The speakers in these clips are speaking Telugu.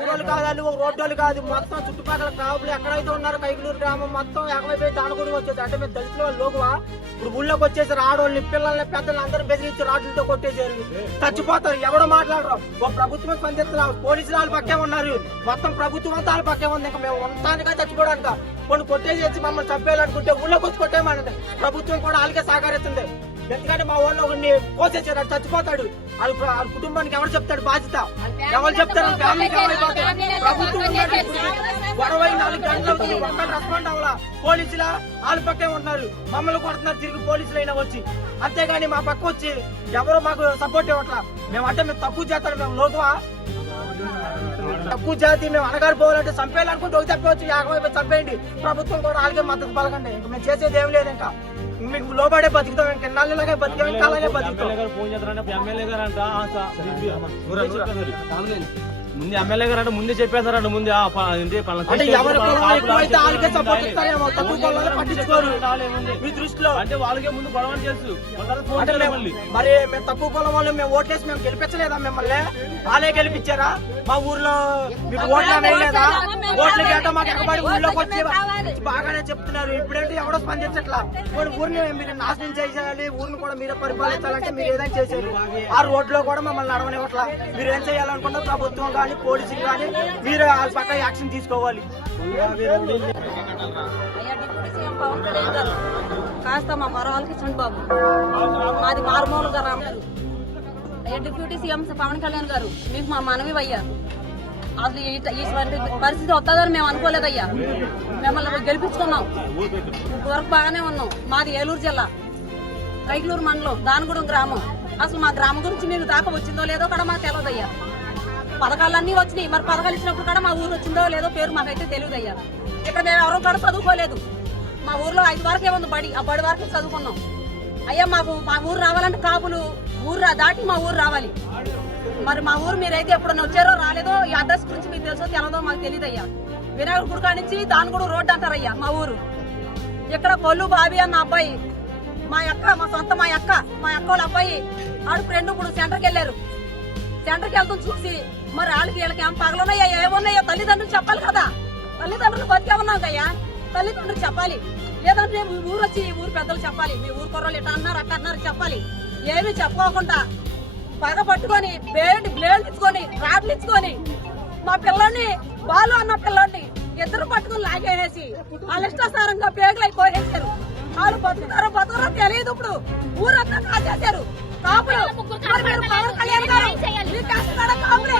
ఊరోళ్ళు కాదు, రోడ్డోళ్ళు కాదు, మొత్తం చుట్టుపక్కల కాపులు ఎక్కడైతే ఉన్నారో కైకులూరు గ్రామం మొత్తం ఏకమైపోయి దానకూడి వచ్చేది. అంటే మేము దళితుల వాళ్ళు లోకువా ఇప్పుడు ఊళ్ళోకి వచ్చేసారు. ఆడవాళ్ళని పిల్లల్ని పెద్దలు అందరూ బెదిరించి రాడ్లతో కొట్టేశారు. చచ్చిపోతారు, ఎవడో మాట్లాడరు. ఒక ప్రభుత్వం స్పందిస్తున్నారు, పోలీసులు వాళ్ళ పక్కే ఉన్నారు, మొత్తం ప్రభుత్వం అంతా వాళ్ళ పక్కే ఉంది. ఇంకా మేము ఉండటానికా చచ్చిపోవడానిక కొన్ని కొట్టేసి మమ్మల్ని చంపేయాలనుకుంటే ఊళ్ళోకి వచ్చి కొట్టేయమనండి. ప్రభుత్వం కూడా వాళ్ళకే సహకరిస్తుంది. ఎందుకంటే మా వాళ్ళు ఒకరిని కోసేసారు, అది చచ్చిపోతాడు. వాళ్ళ కుటుంబానికి ఎవరు చెప్తాడు బాధ్యత? ఎవరు చెప్తారు? ఫ్యామిలీకి ఎవరైపోతారు? ప్రభుత్వం గొడవ 4 గంటలు అవుతుంది, ఒక్కరు రెస్పాండ్ అవ్వాలా. పోలీసుల వాళ్ళ పక్కే ఉన్నారు, మమ్మల్ని కొడుతున్నారు తిరిగి పోలీసులు అయినా వచ్చి. అంతేగాని మా పక్క వచ్చి ఎవరు మాకు సపోర్ట్ ఇవ్వట్లా. మేము తక్కువ చేస్తాడు, మేము లోకువా తక్కువ జాతి, మేము అనగారు పోవాలంటే చంపేయాలనుకుంటే ఒక చెప్పవచ్చు, 50 చంపేయండి. ప్రభుత్వం కూడా వాళ్ళకే మద్దతు పలకండి. ఇంకా మేము చేసేది ఏం లేదు. ఇంకా మీకు లోబడే బతుకుతాం, ఇంకా ఎన్నాళ్ళలాగే బతికాం, ఇంకా అలాగే బతుకుతాం. ముందు ఎమ్మెల్యే గారు అంటే ముందే చెప్పేశారంట. ముందే మీ దృష్టిలో అంటే వాళ్ళకే ముందు గొడవ చేస్తూ మరి మేము తక్కువ కులం వాళ్ళు మేము ఓట్లేసి మేము గెలిపించలేదా? మిమ్మల్ని వాళ్ళే గెలిపించారా? మా ఊర్లో మీకు ఓట్లు వేయలేదా? ఓట్లు గేట మాకు ఎక్కబడి ఊర్లోకి వచ్చి బాగానే చెప్తున్నారు. ఇప్పుడేంటి ఎవడో స్పందించట్లా. ఊరిని మీరు నాశనం చేసేయాలి, ఊరిని కూడా మీరే పరిపాలించాలంటే మీరు ఏదైనా చేసేది. ఆ రోడ్లో కూడా మమ్మల్ని నడవనివ్వట్లా. మీరు ఏం చేయాలనుకున్నా ప్రభుత్వం కానీ పోలీసులు కానీ మీరు వాళ్ళ పక్క యాక్షన్ తీసుకోవాలి. కాస్త మా మరవాళ్ళకి ఇచ్చండి బాబు, మాది మారుమూల గ్రామం. డిప్యూటీ సీఎం పవన్ కళ్యాణ్ గారు, మీకు మా మనవి అయ్యా, అసలు ఇటువంటి పరిస్థితి వస్తుందని మేము అనుకోలేదయ్యా. మిమ్మల్ని గెలిపించుకున్నాం, వరకు బాగానే ఉన్నాం. మాది ఏలూరు జిల్లా కైకులూరు మండలం దానగూడెం గ్రామం. అసలు మా గ్రామం గురించి మీకు దాకా వచ్చిందో లేదో కూడా మాకు తెలియదయ్యా. పథకాలన్నీ వచ్చినాయి, మరి పథకాలు ఇచ్చినప్పుడు కూడా మా ఊరు వచ్చిందో లేదో పేరు మాకైతే తెలియదయ్యా. ఇక్కడ మేము ఎవరో కూడా చదువుకోలేదు. మా ఊర్లో 5 వరకే ఉంది బడి, ఆ బడి వరకు చదువుకున్నాం. అయ్యా మాకు మా ఊరు రావాలంటే కాపులు ఊరు దాటి మా ఊరు రావాలి. మరి మా ఊరు మీరైతే ఎప్పుడన్నా వచ్చారో రాలేదో, ఈ అడ్రస్ గురించి మీకు తెలుసో తెలదో మాకు తెలియదయ్యా. వినాయకుడు గుడి కాడి నుంచి దానగూడెం రోడ్డు అంటారయ్యా మా ఊరు. ఇక్కడ కొల్లు బాబీ అన్న అబ్బాయి, మా అక్క వాళ్ళ అబ్బాయి ఆడు ఫ్రెండ్ ఇప్పుడు సెంటర్కి వెళ్ళారు. సెంటర్కి వెళ్తాం చూసి మరి వాళ్ళకి వీళ్ళకి ఏం పగలున్నాయా ఏమున్నాయో తల్లిదండ్రులు చెప్పాలి కదా. తల్లిదండ్రులు బతికే ఉన్నాం కయ్యా, తల్లిదండ్రులు చెప్పాలి. లేదంటే ఊరు వచ్చి ఊరు పెద్దలు చెప్పాలి, మీ ఊరు కుర్రోళ్ళు ఇట్లా అన్నారు అట్లా అన్నారు చెప్పాలి. ఏమీ చెప్పుకోకుండా పగ పట్టుకొని బ్లేడ్లు ఇచ్చుకొని రాడ్లు ఇచ్చుకొని మా పిల్లల్ని బాలు అన్న పిల్లల్ని ఇద్దరు పట్టుకుని లాగేసి వాళ్ళ ఇష్టాసారంగా పేగులై కోసేశారు. వాళ్ళు బతుకుతారో తెలియదు. ఇప్పుడు ఊరంతా కాచేశారు కాపులు. పవన్ కళ్యాణ్ గారు కాపులే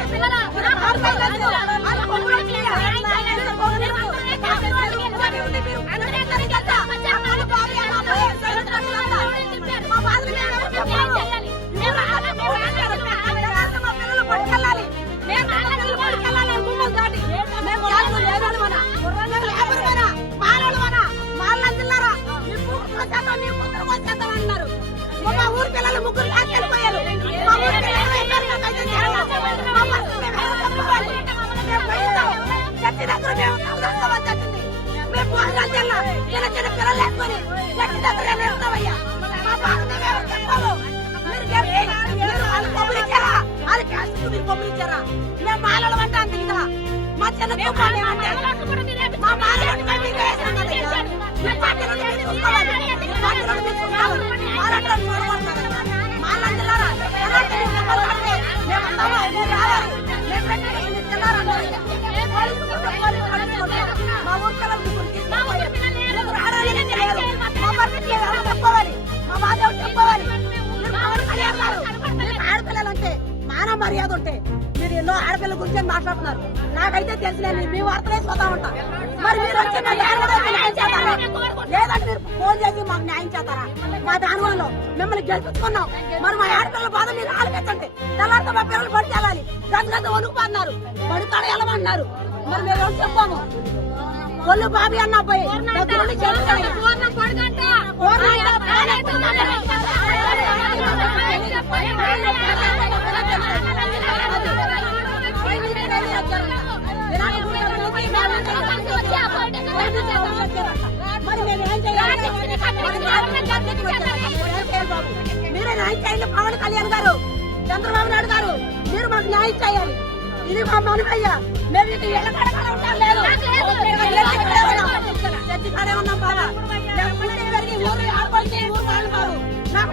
మా ఊరు పిల్లలు ముగ్గురు లాక్కెళ్ళిపోయారు. చర్చి దగ్గర మేము మేము పోరాటాలు జిల్లా చిన్న చిన్న పిల్లలు వేసుకొని చర్చి దగ్గర వేస్తామయ్యా. మా బాధ మేమేమో చెప్పాము. మీరు వాళ్ళు కొబ్బరిచ్చారా? వాళ్ళు క్యాస్ట్ మీరు కొబ్బరిచ్చారా? మేము మాలలు అంటే అంత ఇంకా మా చిన్న అంటే మా మాలలు మా ఊరు చెప్పవాలి, మా బాధ చెప్పవాలి. ఆడపిల్లలంటే మానవ మర్యాద ఉంటే మీరు ఎన్నో ఆడపిల్లల గురించి మాట్లాడుతున్నారు. నాకైతే తెలిసిలేని మీ వార్తలే పోతా ఉంటా. మరి మీరు వచ్చి లేదంటే మీరు ఫోన్ చేసి మాకు న్యాయం చేస్తారా? మా దానివల్ల మిమ్మల్ని గెలిపించుకున్నాం. మరి మా ఆడపిల్లల బాధ మీరు ఆలోచించండి. తెల్లారితో మా పిల్లలు బడికి వెళ్ళాలి, గంట వణుకుపోతున్నారు, బడికాడ వెళ్ళమన్నారు. మరి మేము ఎవరు చెప్పాము? కొల్లు బాబీ అన్న అబ్బాయి మీరే న్యాయం చేయండి పవన్ కళ్యాణ్ గారు, చంద్రబాబు నాయుడు గారు, మీరు మాకు న్యాయం చేయాలి. ఇది మా మనవయ్యా. మేము ఇటు ఎల్లకడకలా ఉంటాం లేదు. చర్చికాడే ఉన్నాం బాబా. మేము పుట్టి పెరిగి ఊరు ఆడుకొని ఊరు వాళ్ళు కాదు. నాకు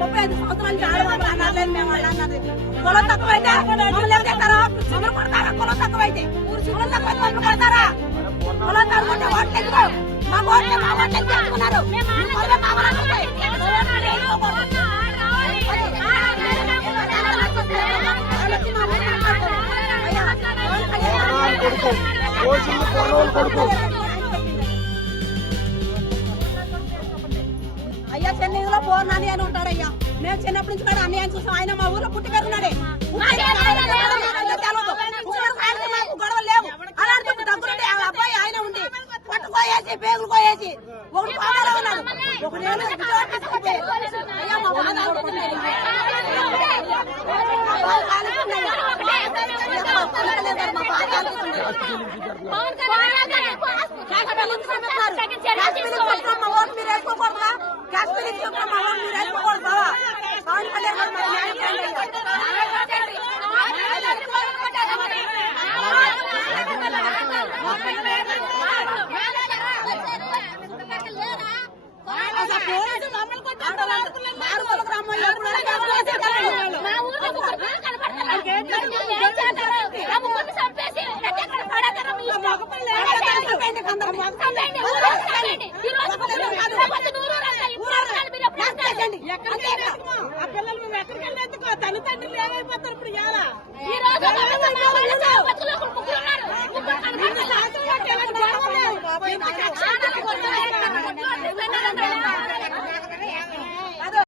35 సంవత్సరాలు నుంచి ఆడవాళ్ళు అన్నట్లేదు. మేము వాళ్ళు అన్నది కులం తక్కువైతే మమ్మల్ని ఏం చేస్తారా? మమ్మల్ని కొడతారా? కులం తక్కువైతే కులం తక్కువైతే మమ్మల్ని కొడతారా? కులం తక్కువైతే ఓట్లు ఎందుకు? మా ఓట్లు తెచ్చుకున్నారు. అయ్యా చెన్నైలో పోర్నాని అని ఉంటాడయ్యా. మేము చిన్నప్పటి నుంచి కూడా అన్నయ్య చూసాం. ఆయన మా ఊర్లో పుట్టి పెరుగున్నాడే. గొడవ లేవు. అలాంటి డబ్బులుండి ఆ అబ్బాయి ఆయన ఉండి పట్టుకోయేసి పేగులు కోయేసి ఒకటి పాలలో ఉన్నాడు. ఒకటి అయ్యా మా బాధ అవుతున్నాయి. తల్లిదండ్రులు ఏమైపోతారు ఇప్పుడు? ఈ రోజు